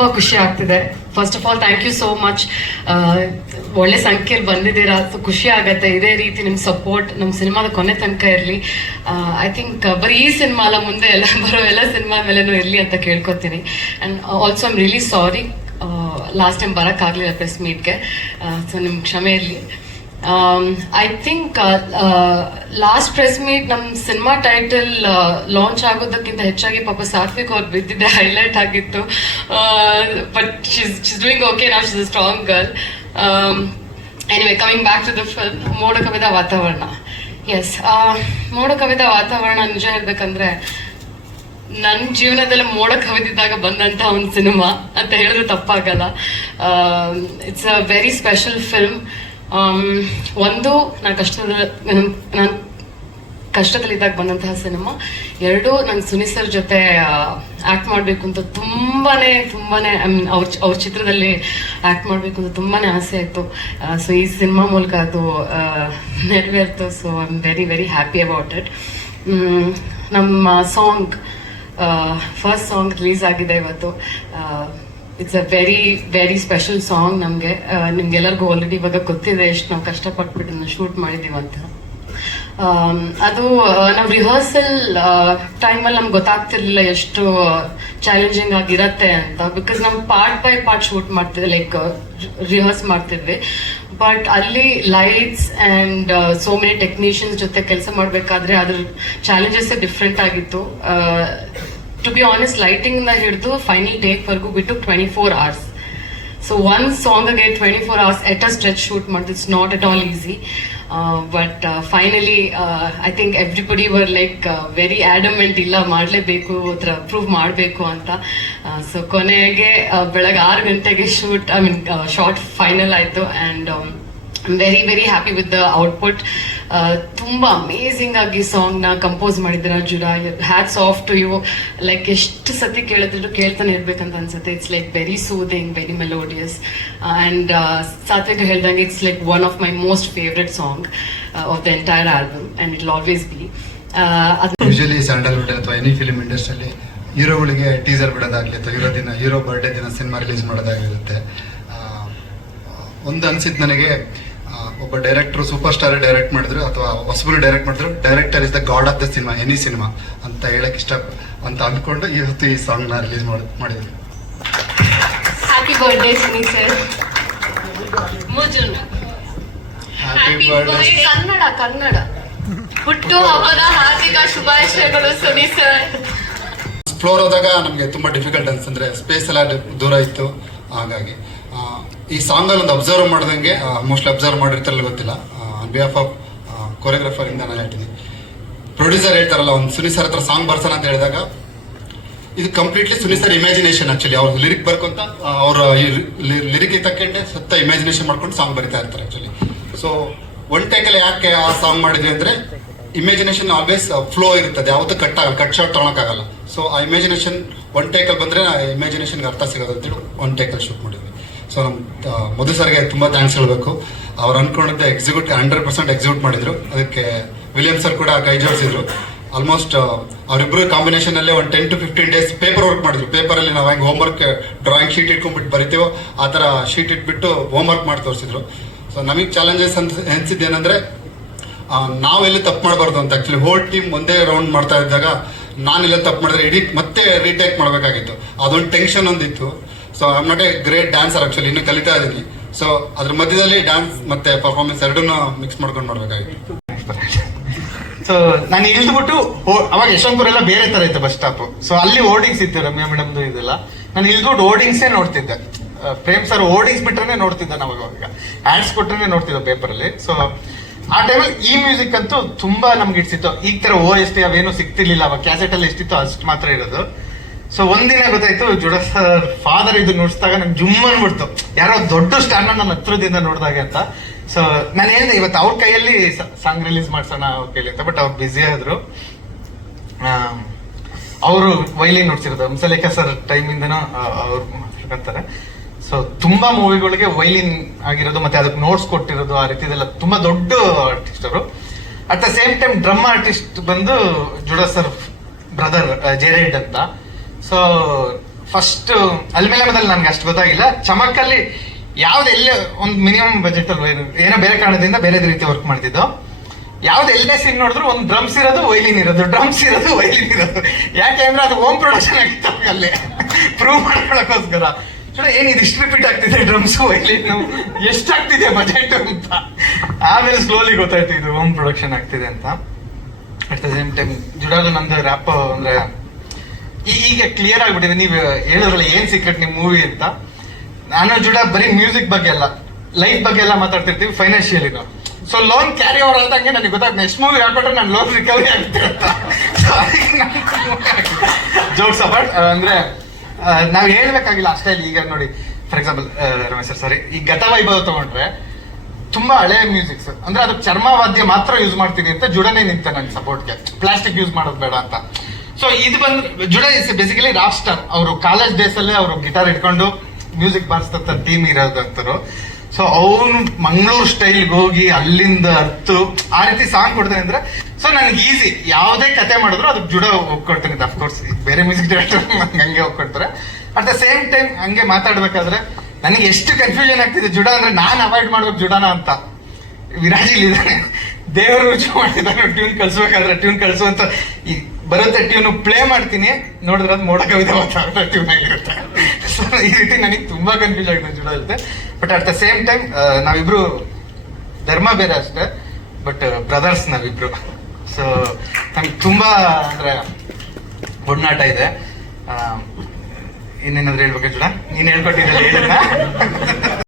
ತುಂಬಾ ಖುಷಿ ಆಗ್ತಿದೆ. First of all thank you so much. ಒಳ್ಳೆ ಸಂಖ್ಯೆಯಲ್ಲಿ ಬಂದಿದ್ದೀರಾ, ಖುಷಿ ಆಗತ್ತೆ. ಇದೇ ರೀತಿ ನಿಮ್ ಸಪೋರ್ಟ್ ನಮ್ಮ ಸಿನಿಮಾದ ಕೊನೆ ತನಕ ಇರಲಿ. ಐ ಥಿಂಕ್ ಬರೀ ಈ ಸಿನಿಮಾ ಅಲ್ಲ, ಮುಂದೆ ಎಲ್ಲ ಬರೋ ಎಲ್ಲ ಸಿನಿಮಾ ಮೇಲೇನೂ ಇರಲಿ ಅಂತ ಕೇಳ್ಕೊತೀನಿ. And also I'm really sorry, last time ಬರೋಕ್ಕಾಗಲಿಲ್ಲ ಪ್ರೆಸ್ ಮೀಟ್ಗೆ, ಸೊ ನಿಮ್ಗೆ ಕ್ಷಮೆ ಇರಲಿ. I think last press meet ನಮ್ಮ ಸಿನಿಮಾ ಟೈಟಲ್ ಲಾಂಚ್ ಆಗೋದಕ್ಕಿಂತ ಹೆಚ್ಚಾಗಿ ಪಾಪ ಸಾತ್ವಿಕ್ ಅವ್ರು ಬಿದ್ದಿದ್ದೆ ಹೈಲೈಟ್ ಆಗಿತ್ತು. ಬಟ್ ಶೀಸ್ ಡೂಯಿಂಗ್ ಓಕೆ, ನಾವ್ she's a strong girl. Anyway, coming back to the film, ಮೋಡ ಕವಿದ ವಾತಾವರಣ. ಎಸ್, ಮೋಡ ಕವಿದ ವಾತಾವರಣ ನಿಜ ಹೇಳ್ಬೇಕಂದ್ರೆ ನನ್ನ ಜೀವನದಲ್ಲಿ ಮೋಡ ಕವಿದಿದ್ದಾಗ ಬಂದಂತ ಒಂದು ಸಿನಿಮಾ ಅಂತ ಹೇಳಿದ್ರೆ ತಪ್ಪಾಗಲ್ಲ. It's a very special film. ಒಂದು, ನಾನು ಕಷ್ಟದಲ್ಲಿದ್ದಾಗ ಬಂದಂತಹ ಸಿನಿಮಾ. ಎರಡು, ನಾನು ಸುನೀಲ್ ಸರ್ ಜೊತೆ ಆಕ್ಟ್ ಮಾಡಬೇಕು ಅಂತ ತುಂಬಾನೇ ಐ ಮೀನ್ ಅವ್ರ ಚಿತ್ರದಲ್ಲಿ ಆಕ್ಟ್ ಮಾಡಬೇಕು ಅಂತ ತುಂಬಾನೇ ಆಸೆ ಆಯಿತು. ಸೊ ಈ ಸಿನಿಮಾ ಮೂಲಕ ಅದು ನೆರವೇರ್ತು. So I am very very happy about it. ನಮ್ಮ ಸಾಂಗ್, ಫಸ್ಟ್ ಸಾಂಗ್ ರಿಲೀಸ್ ಆಗಿದೆ ಇವತ್ತು. It's a very very special song ನಮಗೆ. ನಿಮ್ಗೆಲ್ಲರಿಗೂ ಆಲ್ರೆಡಿ ಇವಾಗ ಗೊತ್ತಿದೆ ಎಷ್ಟು ನಾವು ಕಷ್ಟಪಟ್ಬಿಟ್ಟು ಶೂಟ್ ಮಾಡಿದ್ದೀವಿ ಅಂತ. ಅದು ನಾವು ರಿಹರ್ಸಲ್ ಟೈಮಲ್ಲಿ ನಮ್ಗೆ ಗೊತ್ತಾಗ್ತಿರ್ಲಿಲ್ಲ ಎಷ್ಟು ಚಾಲೆಂಜಿಂಗ್ ಆಗಿರತ್ತೆ ಅಂತ. ಬಿಕಾಸ್ ನಾವು ಪಾರ್ಟ್ ಬೈ ಪಾರ್ಟ್ ಶೂಟ್ ಮಾಡ್ತಿದ್ವಿ, ಲೈಕ್ ರಿಹರ್ಸ್ ಮಾಡ್ತಿದ್ವಿ. ಬಟ್ ಅಲ್ಲಿ lights and so many technicians ಜೊತೆ ಕೆಲಸ ಮಾಡಬೇಕಾದ್ರೆ ಅದ್ರ ಚಾಲೆಂಜಸ್ ಡಿಫ್ರೆಂಟ್ ಆಗಿತ್ತು. ಟು ಬಿ ಆನೆಸ್ಟ್, ಲೈಟಿಂಗ್ ನ ಹಿಡಿದು ಫೈನಲ್ ಟೇಕ್ ವರ್ಗೂ ಬಿಟ್ಟು 24 hours. ಸೊ ಒನ್ ಸಾಂಗ್ಗೆ 24 hours at a stretch shoot ಮಾಡಿದ್ದು it's not at all easy. But finally I think everybody were like very adamant, ಇಲ್ಲ ಮಾಡಲೇಬೇಕು, ಪ್ರೂವ್ ಮಾಡಬೇಕು ಅಂತ. ಸೊ ಕೊನೆಗೆ ಬೆಳಗ್ಗೆ 6 ಗಂಟೆಗೆ ಶಾರ್ಟ್ ಫೈನಲ್ ಆಯಿತು. And I am very very happy with the output. ತುಂಬಾ ಅಮೇಝಿಂಗ್ ಆಗಿ ಸಾಂಗ್ ನ ಕಂಪೋಸ್ ಮಾಡಿದ್ರ Judah. Hats off to you. Like ಎಷ್ಟು ಸತಿ ಕೇಳಿದ್ರು ಕೇಳ್ತಾನೆ ಇರ್ಬೇಕಂತ ಅನ್ಸುತ್ತೆ. It's like very soothing, very melodious. And Sathvik ಹೇಳ್ದಂಗೆ it's like one of my most favourite song of the entire album, and it will always be. Usually Sandalwood ಅಥವಾ any film ಇಂಡಸ್ಟ್ರಿಯಲ್ಲಿ ಹೀರೋಗಳಿಗೆ ಟೀಸರ್ ಬಿಡೋದಾಗ್ಲಿ ಅಥವಾ ಹೀರೋ ಬರ್ಡೇ ದಿನ cinema release ಮಾಡೋದಾಗಿರುತ್ತೆ. ಒಂದು ಅನ್ಸಿತ್ತು ನನಗೆ, ಒಬ್ಬ ಡೈರೆಕ್ಟರ್ ಸೂಪರ್ ಸ್ಟಾರ್ ಡೈರೆಕ್ಟ್ ಮಾಡಿದ್ರು ಅಥವಾ ಹೊಸಬರು ಡೈರೆಕ್ಟ್ ಮಾಡಿದ್ರು, director is the god of the cinema, any cinema ಅಂತ ಹೇಳಕ್ ಇಷ್ಟ ಅಂತ ಅಂದ್ಕೊಂಡು ಇವತ್ತು ಈ ಸಾಂಗ್ ನ ರಿಲೀಸ್ ಮಾಡಿದ್ರು. Happy birthday Sunil sir. Happy birthday. Kannada ಹುಟ್ಟು ಹಬ್ಬದ ಹಾರ್ದಿಕ ಶುಭಾಶಯಗಳು ಸುನೀಲ್ ಸರ್. ಫ್ಲೋರ್ ಹೋದಾಗ ನಮಗೆ ತುಂಬಾ ಡಿಫಿಕಲ್ಟ್ ಅನ್ಸಂದ್ರೆ ಸ್ಪೇಸ್ ಎಲ್ಲ ದೂರ ಇತ್ತು. ಹಾಗಾಗಿ ಈ ಸಾಂಗ್ ಅಲ್ಲಿ ಒಂದು ಅಬ್ಸರ್ವ್ ಮಾಡ್ದಂಗೆ, ಮೋಸ್ಟ್ಲಿ ಅಬ್ಸರ್ವ್ ಮಾಡಿರ್ತಾರಲ್ಲ ಗೊತ್ತಿಲ್ಲ, ಆನ್ ಬಿಹಾಫ್ ಆಫ್ ಕೊರಿಯೋಗ್ರಾಫರ್ ಇಂದ ನಾನು ಹೇಳ್ತೀನಿ. ಪ್ರೊಡ್ಯೂಸರ್ ಹೇಳ್ತಾರಲ್ಲ, ಒಂದು ಸುನೀಲ್ ಸರ್ ಹತ್ರ ಸಾಂಗ್ ಬರ್ಸೋಣ ಅಂತ ಹೇಳಿದಾಗ ಇದು completely Sunil sir imagination. Actually ಅವ್ರ ಲಿರಿಕ್ ಬರ್ಕೊಂತ ಅವ್ರ ಲಿರಿಕ್ ತಕ್ಕಂಡೆ ಸತ್ತ ಇಮ್ಯಾಜಿನೇಷನ್ ಮಾಡ್ಕೊಂಡು ಸಾಂಗ್ ಬರಿತಾ ಇರ್ತಾರೆ ಆಕ್ಚುಲಿ. ಸೊ ಒನ್ ಟೇಕಲ್ಲಿ ಯಾಕೆ ಆ ಸಾಂಗ್ ಮಾಡಿದ್ವಿ ಅಂದ್ರೆ, ಇಮ್ಯಾಜಿನೇಷನ್ ಆಲ್ವೇಸ್ ಫ್ಲೋ ಇರ್ತದೆ, ಯಾವತ್ತೂ ಕಟ್ ಶಾರ್ಟ್ ತೊಗೊಳಕ್ಕಾಗಲ್ಲ. ಸೊ ಆ ಇಮ್ಯಾಜಿನೇಷನ್ ಒನ್ ಟೇಕಲ್ಲಿ ಬಂದ್ರೆ ಆ ಇಮ್ಯಾಜಿನೇಷನ್ಗೆ ಅರ್ಥ ಸಿಗೋದು ಅಂತೇಳಿ ಒನ್ ಟೇಕಲ್ಲಿ ಶೂಟ್ ಮಾಡಿದ್ವಿ. ಸೊ ನಮ್ಮ ಮಧು ಸರ್ಗೆ ತುಂಬ ಥ್ಯಾಂಕ್ಸ್ ಹೇಳಬೇಕು. ಅವ್ರು ಅನ್ಕೊಂಡಿದ್ದೆ 100% ಎಕ್ಸಿಕ್ಯೂಟ್ ಮಾಡಿದ್ರು. ಅದಕ್ಕೆ ವಿಲಿಯಂ ಸರ್ ಕೂಡ ಕೈ ಜೋಡಿಸಿದ್ರು. ಆಲ್ಮೋಸ್ಟ್ ಅವರಿಬ್ಬರು ಕಾಂಬಿನೇಷನ್ ಅಲ್ಲೇ ಒಂದು 10 to 15 days ಪೇಪರ್ ವರ್ಕ್ ಮಾಡಿದ್ರು. ಪೇಪರಲ್ಲಿ ನಾವು ಹೆಂಗೆ ಹೋಮ್ವರ್ಕ್ ಡ್ರಾಯಿಂಗ್ ಶೀಟ್ ಇಟ್ಕೊಂಡ್ಬಿಟ್ಟು ಬರಿತೀವೋ ಆ ಥರ ಶೀಟ್ ಇಟ್ಬಿಟ್ಟು ಹೋಮ್ವರ್ಕ್ ಮಾಡಿ ತೋರಿಸಿದ್ರು. ಸೊ ನಮಗೆ ಚಾಲೆಂಜಸ್ ಅನ್ಸಿದ್ದೇನೆಂದ್ರೆ, ನಾವೆಲ್ಲಿ ತಪ್ಪು ಮಾಡಬಾರ್ದು ಅಂತ. ಆ್ಯಕ್ಚುಲಿ ಹೋಲ್ ಟೀಮ್ ಒಂದೇ ರೌಂಡ್ ಮಾಡ್ತಾ ಇದ್ದಾಗ ನಾನೆಲ್ಲ ತಪ್ಪು ಮಾಡಿದ್ರೆ ಇಡೀ ಮತ್ತೆ ರೀಟೇಕ್ ಮಾಡಬೇಕಾಗಿತ್ತು. ಅದೊಂದು ಟೆನ್ಷನ್ ಒಂದಿತ್ತು. So I am not a great dancer actually, ಇನ್ನೂ ಕಲಿತಾ ಇದ್ದೀನಿ. ಸೊ ಅದ್ರ ಮಧ್ಯದಲ್ಲಿ ಡ್ಯಾನ್ಸ್ ಮತ್ತೆ ಪರ್ಫಾರ್ಮೆನ್ಸ್ ಎರಡನ್ನೂ ಮಿಕ್ಸ್ ಮಾಡ್ಕೊಂಡು ಮಾಡ್ಬೇಕಾಗಿತ್ತು. ಸೊ ನಾನು ಇಳಿದ್ಬಿಟ್ಟು ಅವಾಗ ಯಶವಂತಪುರ ಎಲ್ಲ ಬೇರೆ ತರ ಇತ್ತು ಬಸ್ ಸ್ಟಾಪ್. ಸೊ ಅಲ್ಲಿ ಓರ್ಡಿಂಗ್ಸ್ ಇತ್ತು, ರಮ್ಯಾ ಮೇಡಮ್ದು ಇದೆಲ್ಲ. ನಾನು ಇಳಿದ್ಬಿಟ್ಟು ಓರ್ಡಿಂಗ್ಸೇ ನೋಡ್ತಿದ್ದೆ. ಪ್ರೇಮ್ ಸರ್ ಓರ್ಡಿಂಗ್ಸ್ ಬಿಟ್ರೆ ನೋಡ್ತಿದ್ದೆ, ನಾವಾಗ ಆಡ್ಸ್ ಕೊಟ್ರೆ ನೋಡ್ತಿದ್ದೆ ಪೇಪರಲ್ಲಿ. ಸೊ ಆ ಟೈಮಲ್ಲಿ ಈ ಮ್ಯೂಸಿಕ್ ಅಂತೂ ತುಂಬಾ ನಮ್ಗೆ ಇಡ್ಸಿತ್ತು. ಈ ತರ OST ಅವೇನು ಸಿಗ್ತಿರ್ಲಿಲ್ಲ ಅವಾಗ, ಕ್ಯಾಸೆಟ್ ಅಲ್ಲಿ ಎಷ್ಟಿತ್ತು ಅಷ್ಟು ಮಾತ್ರ ಇರೋದು. ಸೊ ಒಂದಿನ ಗೊತ್ತಾಯ್ತು, ಜುಡಾ ಸರ್ ಫಾದರ್ ಇದು ನುಡಿಸಿದಾಗ ನನ್ಗೆ ಜುಮ್ ಅನ್ಬಿಡ್ತು, ಯಾರೋ ದೊಡ್ಡ ಸ್ಟಾರ್ ನನ್ನ ಹತ್ರದಿಂದ ನೋಡಿದಾಗ ಅಂತ. ಸೊ ನಾನು ಹೇಳಿದೆ ಇವತ್ತು ಅವ್ರ ಕೈಯಲ್ಲಿ ಸಾಂಗ್ ರಿಲೀಸ್ ಮಾಡ್ಸೋಣ ಅವ್ರ ಕೈಯಲ್ಲಿ ಅಂತ. ಬಟ್ ಅವ್ರು ಬ್ಯುಸಿ ಆದ್ರು. ಅವರು ವೈಲಿನ್ ನುಡ್ಸಿರೋದು ಹಂಸಲೇಖ ಸರ್ ಟೈಮಿಂದನೂ ಅವ್ರು ಮಾತಾಡ್ತಾರೆ. ಸೊ ತುಂಬಾ ಮೂವಿಗಳಿಗೆ ವೈಲಿನ್ ಆಗಿರೋದು ಮತ್ತೆ ಅದಕ್ಕೆ ನೋಟ್ಸ್ ಕೊಟ್ಟಿರೋದು, ಆ ರೀತಿದೆಲ್ಲ ತುಂಬಾ ದೊಡ್ಡ ಆರ್ಟಿಸ್ಟ್ ಅವರು. At the same time drum artist ಬಂದು ಜುಡಾ ಸರ್ ಬ್ರದರ್ ಜೆರೇಡ್ ಅಂತ. ಸೊ ಫಸ್ಟ್ ಅಲ್ಮೇಲಮದಲ್ಲಿ ನನ್ಗೆ ಅಷ್ಟು ಗೊತ್ತಾಗಿಲ್ಲ. ಚಮಕಲ್ಲಿ ಯಾವ್ದೆಲ್ಲ ಒಂದು ಮಿನಿಮಮ್ ಬಜೆಟ್ ಅಲ್ಲಿ ಏನೋ ಬೇರೆ ಕಾರಣದಿಂದ ಬೇರೆ ರೀತಿ ವರ್ಕ್ ಮಾಡ್ತಿದ್ದು. ಯಾವ್ದು ಎಲ್ಲೇ ಸೀನ್ ನೋಡಿದ್ರು ಒಂದು ಡ್ರಮ್ಸ್ ಇರೋದು ವೈಲಿನ್ ಇರೋದು, ಡ್ರಮ್ಸ್ ಇರೋದು ವೈಲಿನ್ ಇರೋದು. ಯಾಕೆ ಅಂದ್ರೆ ಅದು ಹೋಮ್ ಪ್ರೊಡಕ್ಷನ್ ಆಗಿತ್ತು ಅಲ್ಲೇ ಪ್ರೂವ್ ಮಾಡ್ಕೊಳಕ್ಕೋಸ್ಕರ. ಏನಿದು ಇಷ್ಟು ರಿಪೀಟ್ ಆಗ್ತಿದೆ ಡ್ರಮ್ಸ್ ವೈಲಿನ್, ಎಷ್ಟಾಗ್ತಿದೆ ಬಜೆಟ್ ಅಂತ. ಆಮೇಲೆ ಸ್ಲೋಲಿ ಗೊತ್ತಾಯ್ತು ಇದು ಹೋಮ್ ಪ್ರೊಡಕ್ಷನ್ ಆಗ್ತಿದೆ ಅಂತ. ಅಟ್ ದ ಸೇಮ್ ಟೈಮ್ ಜುಡಾಲು ನಮ್ದು ರ್ಯಾಪ್ ಅಂದ್ರೆ ಈಗ ಕ್ಲಿಯರ್ ಆಗ್ಬಿಟ್ಟಿದೆ. ನೀವು ಹೇಳಿದ್ರಲ್ಲ ಏನ್ ಸೀಕ್ರೆಟ್ ನಿಮ್ ಮೂವಿ ಅಂತ. ನಾನು ಜುಡ ಬರೀ ಮ್ಯೂಸಿಕ್ ಬಗ್ಗೆ ಅಲ್ಲ, ಲೈಫ್ ಬಗ್ಗೆ ಎಲ್ಲ ಮಾತಾಡ್ತಿರ್ತೀವಿ, ಫೈನಾನ್ಷಿಯಲಿ ನಾವು. ಸೊ ಲೋನ್ ಕ್ಯಾರಿ ಓವರ್ ಆದಂಗೆ ನನಗೆ ಗೊತ್ತಾಗ್ತದೆ ನೆಕ್ಸ್ಟ್ ಮೂವಿ ಹಾಕ್ಬಿಟ್ರೆ ನಾನು ಲೋನ್ ರಿಕವರಿ ಆಗುತ್ತೆ ಅಂತ. ಜೋಕ್ಸ್ ಅಬೌಟ್ ಅಂದ್ರೆ ನಾವ್ ಹೇಳ್ಬೇಕಾಗಿಲ್ಲ ಅಷ್ಟೇ. ಈಗ ನೋಡಿ for example Ramesh sir sorry, ಈ ಗತವೈಭವ ತಗೊಂಡ್ರೆ ತುಂಬಾ ಹಳೆ ಮ್ಯೂಸಿಕ್ಸ್ ಅಂದ್ರೆ ಅದಕ್ಕೆ ಚರ್ಮವಾದ್ಯ ಮಾತ್ರ ಯೂಸ್ ಮಾಡ್ತೀನಿ ಅಂತ ಜುಡನೆ ನಿಂತ ನನ್ ಸಪೋರ್ಟ್ಗೆ, ಪ್ಲಾಸ್ಟಿಕ್ ಯೂಸ್ ಮಾಡೋದು ಬೇಡ ಅಂತ. ಸೊ ಇದು ಬಂದ್ರೆ ಜುಡ ಇಸ್ ಬೇಸಿಕಲಿ ರಾಕ್ ಸ್ಟಾರ್. ಅವರು ಕಾಲೇಜ್ ಡೇಸ್ ಅಲ್ಲೇ ಅವರು ಗಿಟಾರ್ ಇಟ್ಕೊಂಡು ಮ್ಯೂಸಿಕ್ ಬಾರಿಸ್ತಂತ ಟೀಮ್ ಇರೋದಂತರು. ಸೊ ಅವನು ಮಂಗಳೂರು ಸ್ಟೈಲ್ಗೆ ಹೋಗಿ ಅಲ್ಲಿಂದ ಹತ್ತು ಆ ರೀತಿ ಸಾಂಗ್ ಕೊಡ್ತಾನೆ ಅಂದ್ರೆ ಸೊ ನನಗೆ ಈಸಿ. ಯಾವುದೇ ಕತೆ ಮಾಡಿದ್ರು ಅದಕ್ಕೆ ಜುಡ ಒಪ್ಕೊಡ್ತೀನಿ. ಅಫ್ಕೋರ್ಸ್ ಬೇರೆ ಮ್ಯೂಸಿಕ್ ಡೈರೆಕ್ಟರ್ ಹಂಗೆ ಒಪ್ಕೊಡ್ತಾರೆ. ಅಟ್ ದ ಸೇಮ್ ಟೈಮ್ ಹಂಗೆ ಮಾತಾಡ್ಬೇಕಾದ್ರೆ ನನಗೆ ಎಷ್ಟು ಕನ್ಫ್ಯೂಷನ್ ಆಗ್ತಿದೆ ಜುಡ ಅಂದ್ರೆ ನಾನು ಅವಾಯ್ಡ್ ಮಾಡ್ಬೇಕು ಜುಡಾನ ಅಂತ. ವಿರಾಜ್ ಇಲ್ಲಿದ್ದಾನೆ, ದೇವರು ರುಚಿ ಮಾಡಿದ್ದಾನೆ ಟ್ಯೂನ್ ಕಳ್ಸ್ಬೇಕಾದ್ರೆ ಟ್ಯೂನ್ ಕಳ್ಸುವಂತ ಈ ಬರುತ್ತೆ ಟ್ಯೂನ್ ಪ್ಲೇ ಮಾಡ್ತೀನಿ, ನೋಡಿದ್ರೆ ಅದು ಮೋಡ ಕವಿತೆ ಮಾತಾಡೋ ಟ್ಯೂನ್ ಆಗಿರುತ್ತೆ. ಸೊ ಈ ರೀತಿ ನನಗೆ ತುಂಬಾ ಕನ್ಫ್ಯೂಸ್ ಆಗಿದೆ ಜುಡ ಇರುತ್ತೆ. But at the same time ನಾವಿಬ್ರು ಧರ್ಮ ಬೇರೆ ಅಷ್ಟೇ, ಬಟ್ ಬ್ರದರ್ಸ್ ನಾವಿಬ್ರು. ಸೊ ನಮ್ಗೆ ತುಂಬಾ ಅಂದ್ರೆ ಒಡನಾಟ ಇದೆ. ಇನ್ನೇನಾದ್ರು ಹೇಳ್ಬೇಕು ಜುಡ? ನೀನ್ ಹೇಳ್ಕೊಟ್ಟಿದ್ದಲ್ಲ ಹೇಳನ್ನ.